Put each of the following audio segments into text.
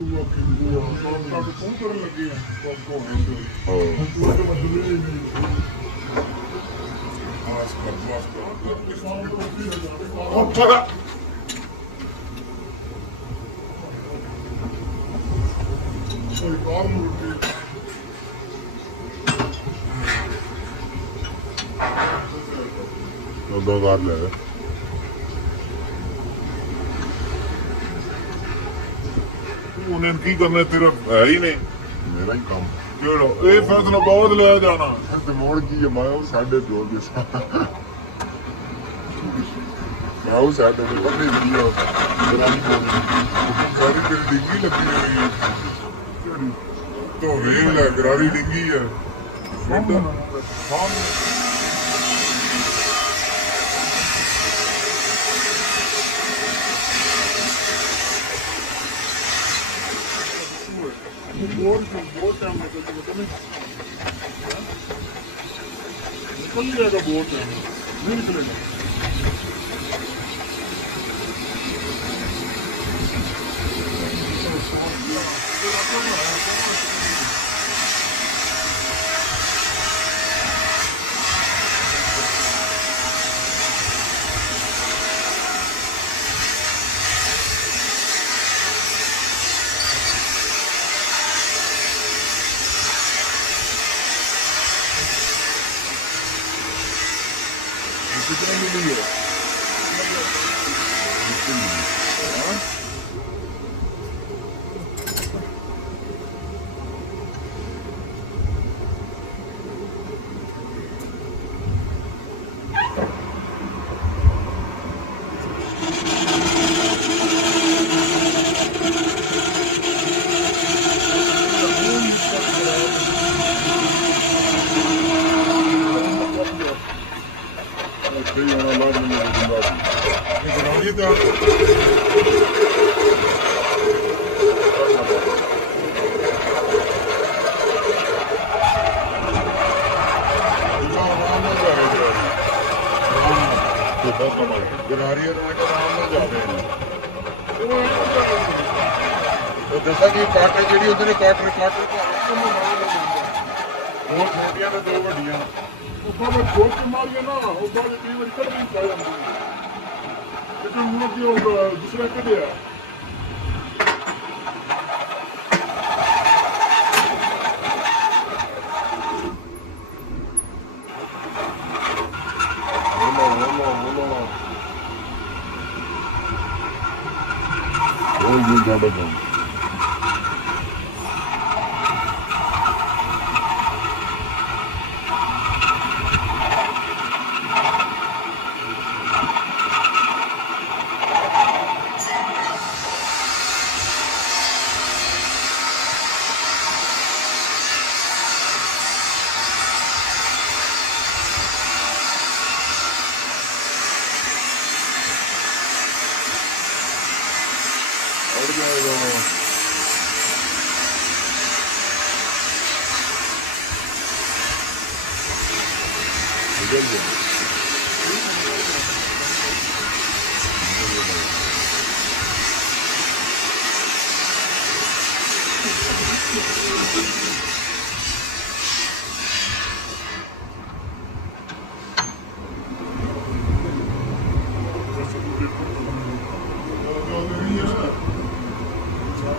दो बार ले उन्हें की करना तेरा है ही नहीं मेरा ही काम केड़ा ए फैसला बहुत ले जाना ते मोड़ की मैं वो साढ़े दो के साथ मैं वो साढ़े में पढ़ने दिया ग्रानी को ग्रानी तेरी डिग्गी लगी हुई है तो रेल है ग्रानी डिग्गी है बहुत टाइम निकल जाएगा बहुत टाइम नहीं निकलेगा कितना मिली है जैसा कि काटे जी उधर काटर काटर दो छोटिया ने दो वड्डियां मैं छोट के मारिए ना कई बार कट नहीं पा जाती लेकिन दूसरा कटिया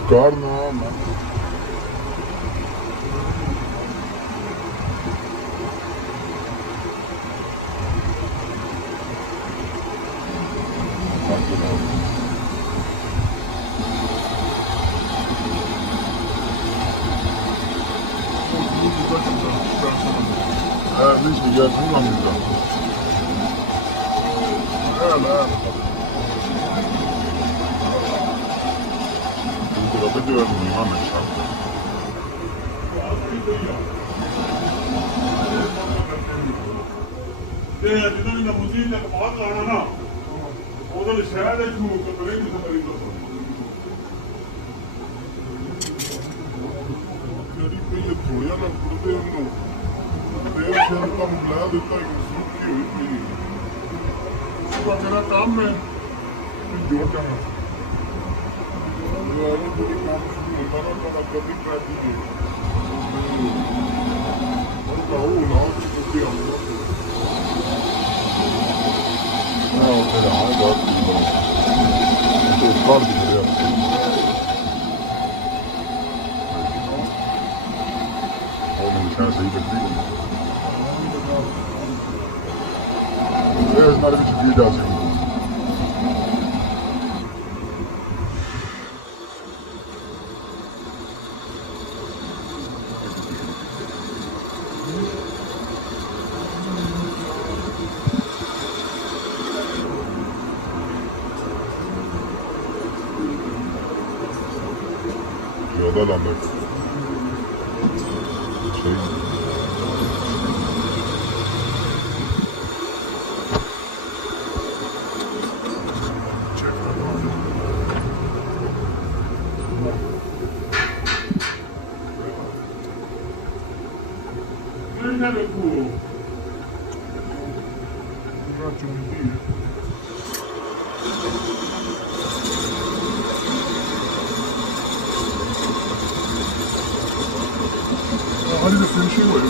कार नाम है nicht die ganzen Hunger. Ja, ja. Bitte irgendwie Hammer schaffen. ਜਦੋਂ ਵੀ ਨਮੂਜੀ ਨੇ ਕਮਾਲ ਲਾਣਾ ਨਾ ਉਦੋਂ ਸ਼ਾਇਦ ਇਹ ਨੂੰ ਕਪੜੇ ਦੀ ਸਮਰੀ ਤੋਂ ਜਿਹੜੀ ਪਈ ਥੋੜਿਆ ਨਾ ਪੁੱਤੇ ਉਹਨੂੰ ਤੇ ਫਿਰ ਕੰਮ ਲਾ ਦਿੱਤਾ ਕਿ ਸੁੱਕੀ ਹੋਈ ਪਈ ਸੁਬਾ ਮੇਰਾ ਕੰਮ ਹੈ ਜੋੜ ਜਾਣਾ ਉਹ ਬੜੀ ਕੰਮ कभी पैदी है और कहो ना कि मुझे आऊंगा ना मेरा हाथ बहुत तो काट दिया और मुझे सही लगती है ये हमारे बीच वीडियो आ सकती ज्यादा लाना सही Hadi de finishing var.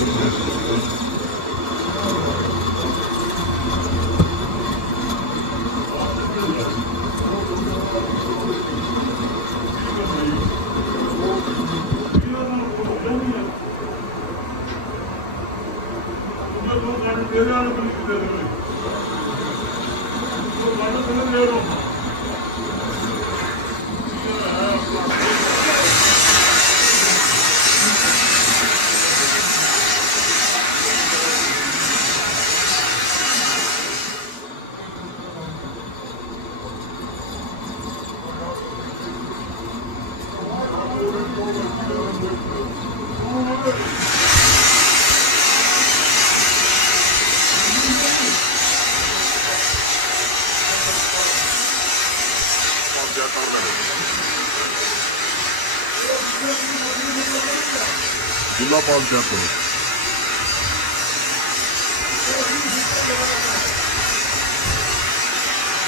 जिला पाल क्या करो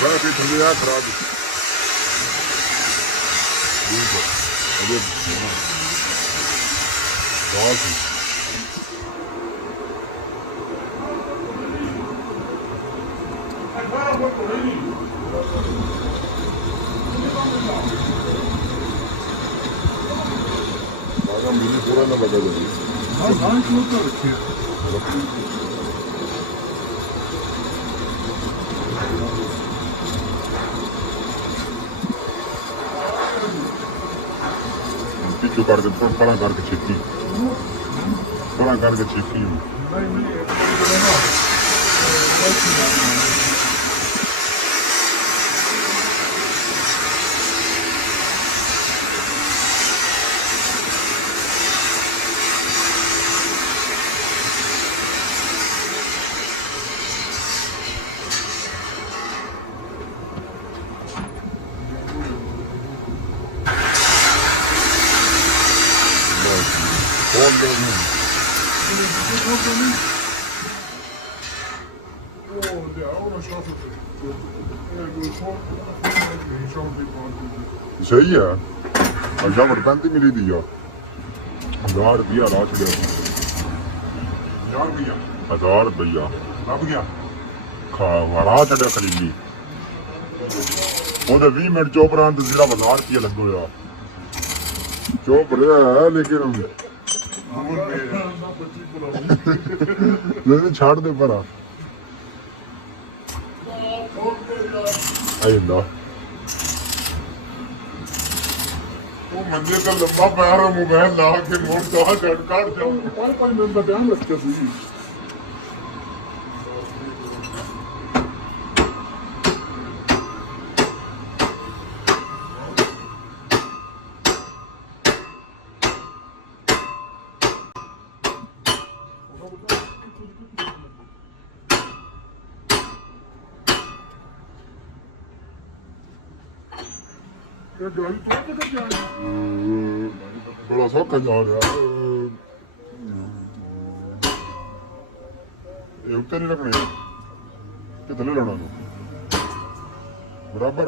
वह भी ठंडी है खराब अरे मिली पूरा ना लगा जाए हाँ धान की होता रखिए पीछू करके पड़ा करके छिपकी पड़ा करके छिपकी सही है अच्छा बड़पंती मिली दी आ 1000 रुपया ला छड़िया 1000 रुपया लभ गया ला छड़िया खरीदी वो 20 मिनट चौपरांत सिर्फ 1000 रुपया लगोया चौप रहा है लेकिन छाड़ दे परा आइंदा वो मंजे का लंबा पैर मोबाइल ला के मोड़ का झट काट जाऊं 5 मिनट का ध्यान रखते सी बड़ा सौखा जा रहा ये उत्ते नहीं रखने कि थले लाना बराबर